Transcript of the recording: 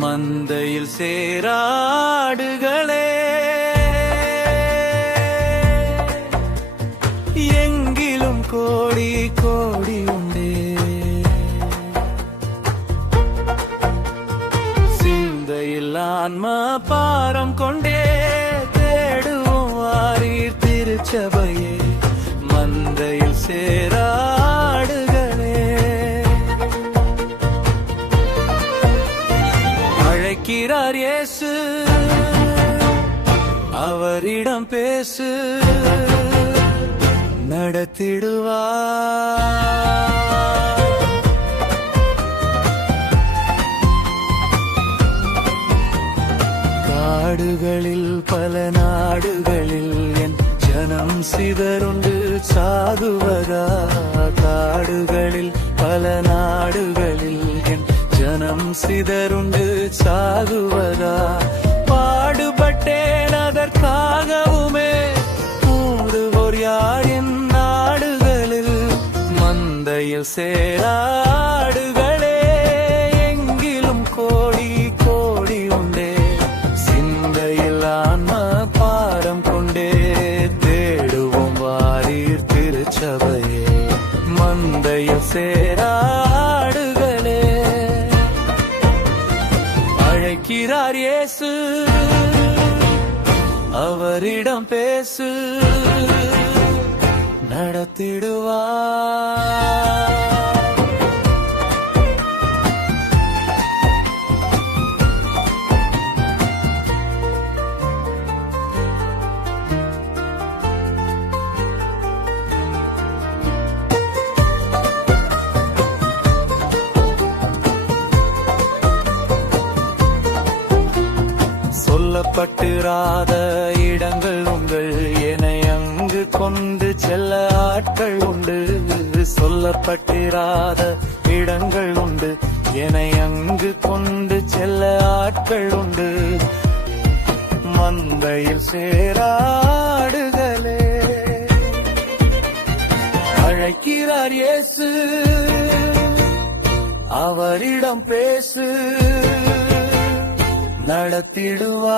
மந்தையில் சேராடுகளே, எங்கிலும் கோடி கோடி உண்டே. சிந்தையில் ஆன்ம பாரம் கொண்டே தேடுவோம் வாரீர் திருச்சபையே, மந்தையில் சேராடுகளே. அழைக்கிறார் இயேசு, அவரிடம் பேசு, நடத்திடுவார். காடுகளில் பல நாடுகளில் என் ஜனம் சிதறுண்டு சாகுவதா, காடுகளில் பல நாடுகளில் என் ஜனம் சிதறுண்டு சாகுவதா. பாடுபட்டேன் அதற்காகவுமே, கூடுவோர் யார் என் நாடுகளில். மந்தையில் சேராடுகளே, எங்கிலும் கோடி கோடி உண்டே. சிந்தையில் ஆன்ம பாரம் கொண்டே தேடுவோம் வாரீர் திருச்சபையே, மந்தையில் சேராடுகளே. அழைக்கிறார் இயேசு, அவரிடம் பேசு, நடத்திடுவார். சொல்லப்பட்டிராத இடங்கள் உங்கள், என்னை அங்கு கொண்டு செல்ல ஆட்கள் உண்டு. சொல்லப்பட்டிராத இடங்கள் உண்டு, என்னை அங்கு கொண்டு செல்ல ஆட்கள் உண்டு. மந்தையில் சேராடுகளே, அழைக்கிறார் இயேசு, அவரிடம் பேசு, நடத்திடுவார்.